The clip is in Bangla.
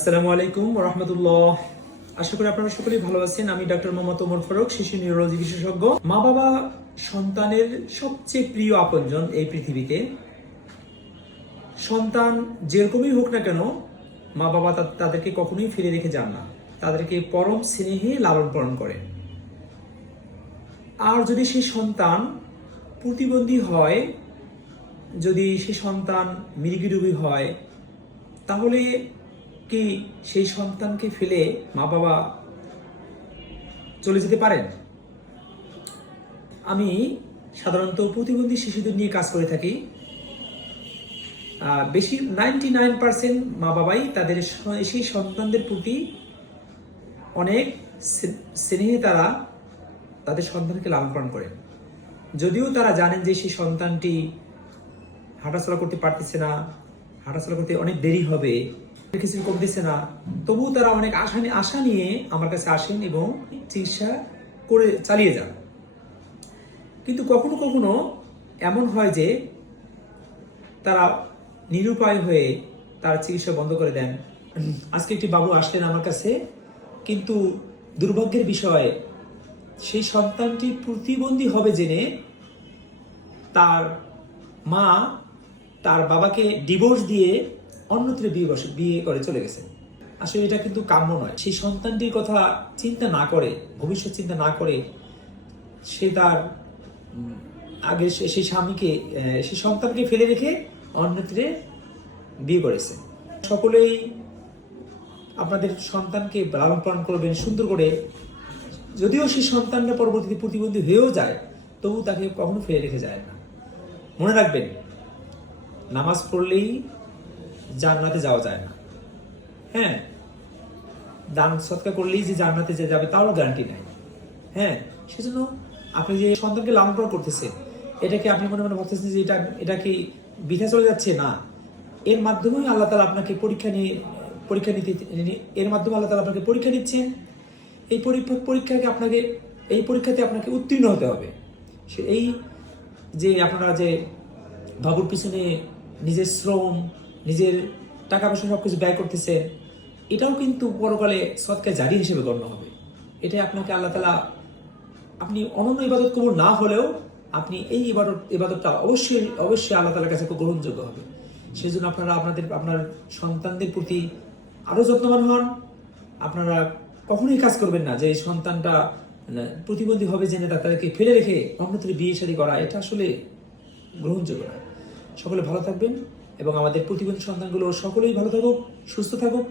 আসসালামু আলাইকুম ওয়া রাহমাতুল্লাহ। আশা করি আপনারা সকলেই ভালো আছেন। আমি ডক্টর মোহাম্মদ ওমর ফারুক, শিশু নিউরোলজি বিশেষজ্ঞ। মা বাবা সন্তানের সবচেয়ে প্রিয় আপনজন এই পৃথিবীতে। সন্তান যেরকমই হোক না কেন, মা বাবা তাদেরকে কখনোই ফেলে রেখে যান না, তাদেরকে পরম স্নেহে লালন পালন করেন। আর যদি সেই সন্তান প্রতিবন্ধী হয়, যদি সেই সন্তান মৃগীরূপী হয়, তাহলে কি সেই সন্তানকে ফেলে মা বাবা চলে যেতে পারেন? আমি সাধারণত প্রতিবন্ধী শিশুদের নিয়ে কাজ করে থাকি। বেশি 99% মা বাবাই তাদের সেই সন্তানদের প্রতি অনেক স্নেহে তারা তাদের সন্তানকে লালন পালন করেন। যদিও তারা জানেন যে সেই সন্তানটি হাঁটাচলা করতে পারতেছে না, হাঁটাচলা করতে অনেক দেরি হবে, কিছু কমতেছে না, তবুও তারা অনেক আশা নিয়ে আমার কাছে আসেন এবং চিকিৎসা করে চালিয়ে যান। কিন্তু কখনো কখনো এমন হয় যে তারা নিরুপায় হয়ে তার চিকিৎসা বন্ধ করে দেন। আজকে একটি বাবু আসলেন আমার কাছে, কিন্তু দুর্ভাগ্যের বিষয়, সেই সন্তানটি প্রতিবন্ধী হবে জেনে তার মা তার বাবাকে ডিভোর্স দিয়ে অন্যত্র বিয়ে করে চলে গেছে। আসলে এটা কিন্তু কাম্য নয়। সেই সন্তানটির কথা চিন্তা না করে, ভবিষ্যৎ চিন্তা না করে, সে তার আগে সেই স্বামীকে, সেই সন্তানকে ফেলে রেখে অন্যত্রে বিয়ে করেছে। সকলেই আপনাদের সন্তানকে লালন পালন করবেন সুন্দর করে। যদিও সেই সন্তানটা পরবর্তীতে প্রতিবন্ধী হয়েও যায়, তবু তাকে কখনো ফেলে রেখে যায় না। মনে রাখবেন, নামাজ পড়লেই জান্নাতে যাওয়া যায় না। হ্যাঁ, দান সৎকার করলেই যে জান্নাতে যাবে তারও গ্যারান্টি নাই। হ্যাঁ, সেজন্য আপনি যে সন্তানকে লালন পালন করতেছেন, এটাকে আপনি মনে মনে ভাবতেছেন যে এটা কি বৃথা চলে যাচ্ছে? না, এর মাধ্যমেই আল্লাহ তাআলা আপনাকে এর মাধ্যমে আল্লাহ তাআলা আপনাকে পরীক্ষা নিচ্ছেন। এই পরীক্ষাতে আপনাকে উত্তীর্ণ হতে হবে। এই যে আপনারা যে বাবুর পিছনে নিজের শ্রম, নিজের টাকা পয়সা সবকিছু ব্যয় করতেছেন, এটাও কিন্তু পরকালে সদকা জারি হিসেবে গণ্য হবে। এটাই আপনাকে আল্লাহ তাআলা, আপনি অনন্য ইবাদত কবুল না হলেও আপনি এই ইবাদতটা অবশ্যই আল্লাহ তাআলার কাছে গ্রহণযোগ্য হবে। সেজন্য আপনারা আপনার সন্তানদের প্রতি আরো যত্নবান হন। আপনারা কখনোই কাজ করবেন না যে এই সন্তানটা প্রতিবন্ধী হবে জেনে তাদেরকে ফেলে রেখে অন্যত্র বিয়ে শাদী করা, এটা আসলে গ্রহণযোগ্য নয়। সকলে ভালো থাকবেন এবং আমাদের প্রতিবন্ধী সন্তানগুলো সকলেই ভালো থাকুক, সুস্থ থাকুক।